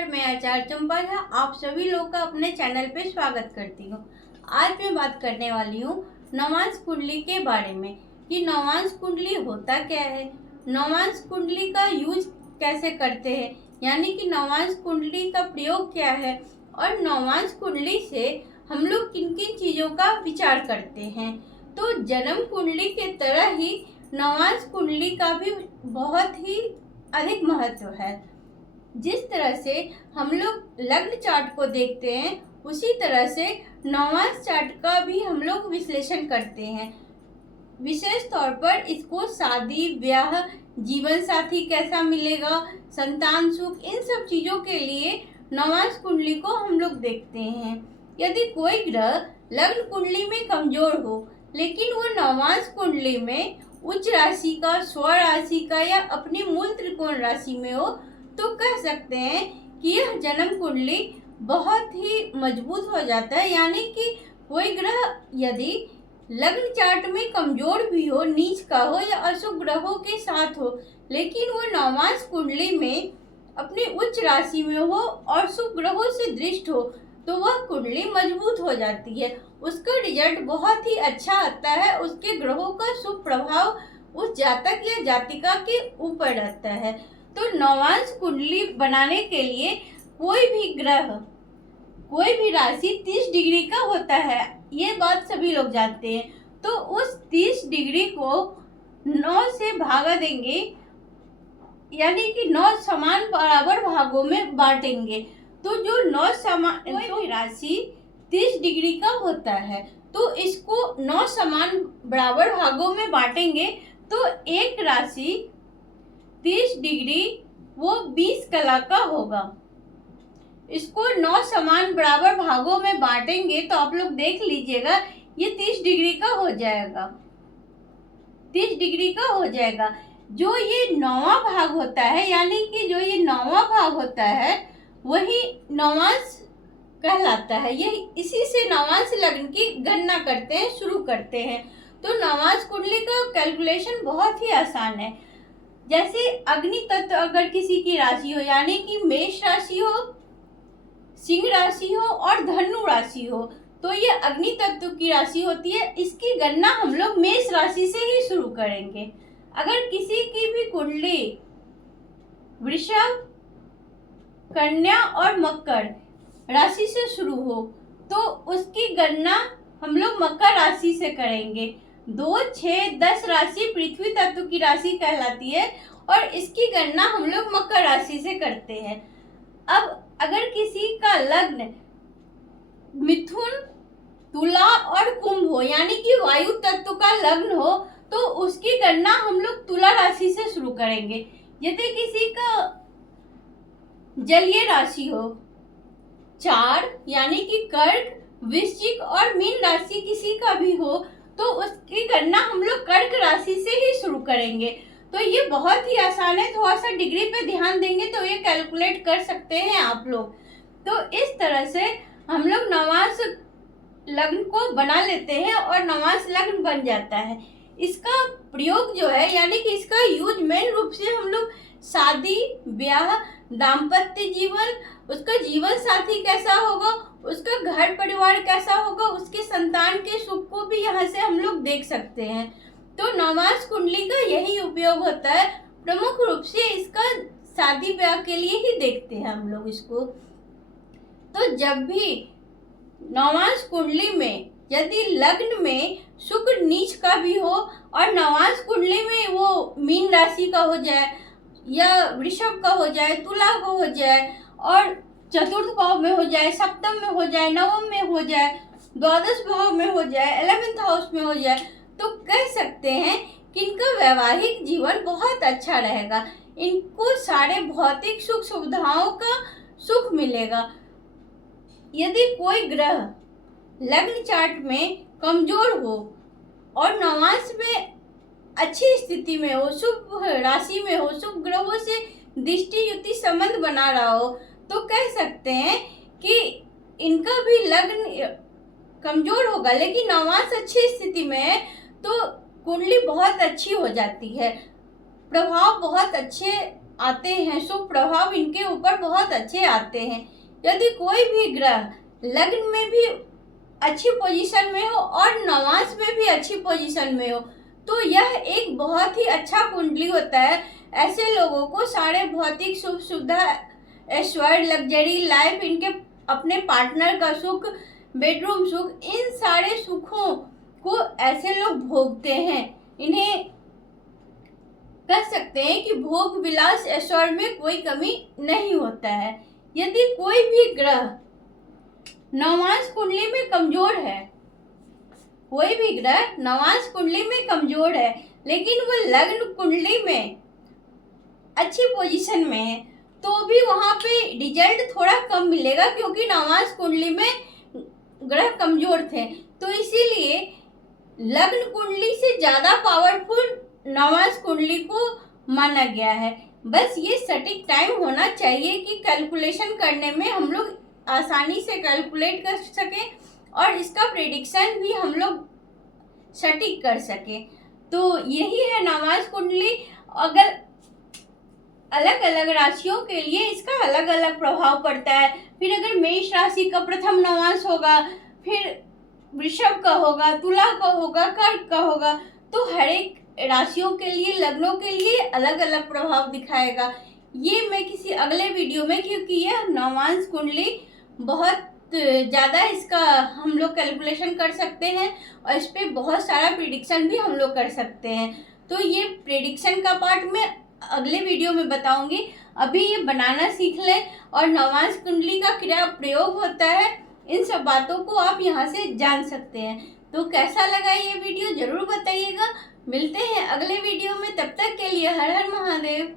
नमस्कार, मैं आचार्य चंपा झा आप सभी लोग का अपने चैनल पे स्वागत करती हूँ। आज मैं बात करने वाली हूँ नवांश कुंडली के बारे में कि नवांश कुंडली होता क्या है, नवांश कुंडली का यूज कैसे करते हैं, यानी कि नवांश कुंडली का प्रयोग क्या है और नवांश कुंडली से हम लोग किन किन चीज़ों का विचार करते हैं। तो जन्म कुंडली के तरह ही नवांश कुंडली का भी बहुत ही अधिक महत्व है। जिस तरह से हम लोग लग्न चार्ट को देखते हैं उसी तरह से नवांश चार्ट का भी हम लोग विश्लेषण करते हैं। विशेष तौर पर इसको शादी, ब्याह, जीवन साथी कैसा मिलेगा, संतान सुख, इन सब चीज़ों के लिए नवांश कुंडली को हम लोग देखते हैं। यदि कोई ग्रह लग्न कुंडली में कमजोर हो लेकिन वो नवांश कुंडली में उच्च राशि का, स्व राशि का या अपनी मूल त्रिकोण राशि में हो तो कह सकते हैं कि यह जन्म कुंडली बहुत ही मजबूत हो जाता है। यानी कि कोई ग्रह यदि लग्न चार्ट में कमजोर भी हो, नीच का हो या अशुभ ग्रहों के साथ हो, लेकिन वो नवांश कुंडली में अपनी उच्च राशि में हो और शुभ ग्रहों से दृष्ट हो तो वह कुंडली मजबूत हो जाती है। उसका रिजल्ट बहुत ही अच्छा आता है। उसके ग्रहों का शुभ प्रभाव उस जातक या जातिका के ऊपर रहता है। तो नवांश कुंडली बनाने के लिए कोई भी ग्रह, कोई भी राशि 30 डिग्री का होता है, ये बात सभी लोग जानते हैं। तो उस 30 डिग्री को 9 से भागा देंगे, यानी कि 9 समान बराबर भागों में बांटेंगे। तो जो 9 समान, कोई भी राशि 30 डिग्री का होता है तो इसको 9 समान बराबर भागों में बांटेंगे तो एक राशि 30 डिग्री वो 20 कला का होगा। इसको 9 समान बराबर भागों में बांटेंगे तो आप लोग देख लीजिएगा ये 30 डिग्री का हो जाएगा, 30 डिग्री का हो जाएगा। जो ये 9वां भाग होता है, यानी कि जो ये 9वां भाग होता है वही नवांश कहलाता है। ये इसी से नवांश लग्न की गणना करते हैं, शुरू करते हैं। तो नवांश कुंडली का कैलकुलेशन बहुत ही आसान है। जैसे अग्नि तत्व अगर किसी की राशि हो, यानी कि मेष राशि हो, सिंह राशि हो और धनु राशि हो, तो ये अग्नि तत्व की राशि होती है। इसकी गणना हम लोग मेष राशि से ही शुरू करेंगे। अगर किसी की भी कुंडली वृषभ, कन्या और मकर राशि से शुरू हो तो उसकी गणना हम लोग मकर राशि से करेंगे। 2, 6, 10 राशि पृथ्वी तत्व की राशि कहलाती है और इसकी गणना हम लोग मकर राशि से करते हैं। अब अगर किसी का लग्न मिथुन, तुला और कुंभ हो, यानी कि वायु तत्व का लग्न हो, तो उसकी गणना हम लोग तुला राशि से शुरू करेंगे। यदि किसी का जलीय राशि हो, 4 यानी कि कर्क, वृश्चिक और मीन राशि किसी का भी हो तो उसकी गणना हम लोग कर्क राशि से ही शुरू करेंगे। तो ये बहुत ही आसान है, थोड़ा सा डिग्री पे ध्यान देंगे तो ये कैलकुलेट कर सकते हैं आप लोग। तो इस तरह से हम लोग नवांश लग्न को बना लेते हैं और नवांश लग्न बन जाता है। इसका प्रयोग जो है, यानी कि इसका यूज मेन रूप से हम लोग शादी, ब्याह, दाम्पत्य जीवन, उसका जीवन साथी कैसा होगा, उसका घर परिवार कैसा होगा, उसके संतान के सुख को भी यहाँ से हम लोग देख सकते हैं। तो नवांश कुंडली का यही उपयोग होता है। प्रमुख रूप से इसका शादी ब्याह के लिए ही देखते हैं हम लोग इसको। तो जब भी नवांश कुंडली में यदि लग्न में शुक्र नीच का भी हो और नवांश कुंडली में वो मीन राशि का हो जाए या वृषभ का हो जाए, तुला का हो जाए और चतुर्थ भाव में हो जाए, सप्तम में हो जाए, नवम में हो जाए, द्वादश भाव में हो जाए, 11th हाउस में हो जाए, तो कह सकते हैं कि इनका वैवाहिक जीवन बहुत अच्छा रहेगा। इनको सारे भौतिक सुख सुविधाओं का सुख मिलेगा। यदि कोई ग्रह लग्न चार्ट में कमजोर हो और नवांश में अच्छी स्थिति में हो, शुभ राशि में हो, शुभ ग्रहों से दृष्टि युति संबंध बना रहा हो, तो कह सकते हैं कि इनका भी लग्न कमजोर होगा लेकिन नवांश अच्छी स्थिति में है तो कुंडली बहुत अच्छी हो जाती है, प्रभाव बहुत अच्छे आते हैं, शुभ प्रभाव इनके ऊपर बहुत अच्छे आते हैं। यदि कोई भी ग्रह लग्न में भी अच्छी पोजीशन में हो और नवांश में भी अच्छी पोजीशन में हो तो यह एक बहुत ही अच्छा कुंडली होता है। ऐसे लोगों को सारे भौतिक सुख सुविधा, ऐश्वर्य, लग्जरी लाइफ, इनके अपने पार्टनर का सुख, बेडरूम सुख, इन सारे सुखों को ऐसे लोग भोगते हैं। इन्हें कह सकते हैं कि भोग विलास ऐश्वर्य में कोई कमी नहीं होता है। यदि कोई भी ग्रह नवांश कुंडली में कमजोर है, कोई भी ग्रह नवांश कुंडली में कमजोर है लेकिन वो लग्न कुंडली में अच्छी पोजीशन में है तो भी वहां पे रिजल्ट थोड़ा कम मिलेगा, क्योंकि नवांश कुंडली में ग्रह कमजोर थे। तो इसीलिए लग्न कुंडली से ज्यादा पावरफुल नवांश कुंडली को माना गया है। बस ये सटीक टाइम होना चाहिए कि कैलकुलेशन करने में हम लोग आसानी से कैलकुलेट कर सके और इसका प्रेडिक्शन भी हम लोग सटीक कर सके। तो यही है नवांश कुंडली। अगर अलग अलग राशियों के लिए इसका अलग अलग प्रभाव पड़ता है। फिर अगर मेष राशि का प्रथम नवांश होगा, फिर वृषभ का होगा, तुला का होगा, कर्क का होगा, तो हर एक राशियों के लिए, लग्नों के लिए अलग अलग प्रभाव दिखाएगा। ये मैं किसी अगले वीडियो में, क्योंकि यह नवांश कुंडली बहुत ज़्यादा इसका हम लोग कैलकुलेशन कर सकते हैं और इस पर बहुत सारा प्रिडिक्शन भी हम लोग कर सकते हैं। तो ये प्रिडिक्शन का पार्ट मैं अगले वीडियो में बताऊंगी। अभी ये बनाना सीख लें और नवांश कुंडली का क्या प्रयोग होता है, इन सब बातों को आप यहाँ से जान सकते हैं। तो कैसा लगा ये वीडियो जरूर बताइएगा। मिलते हैं अगले वीडियो में, तब तक के लिए हर हर महादेव।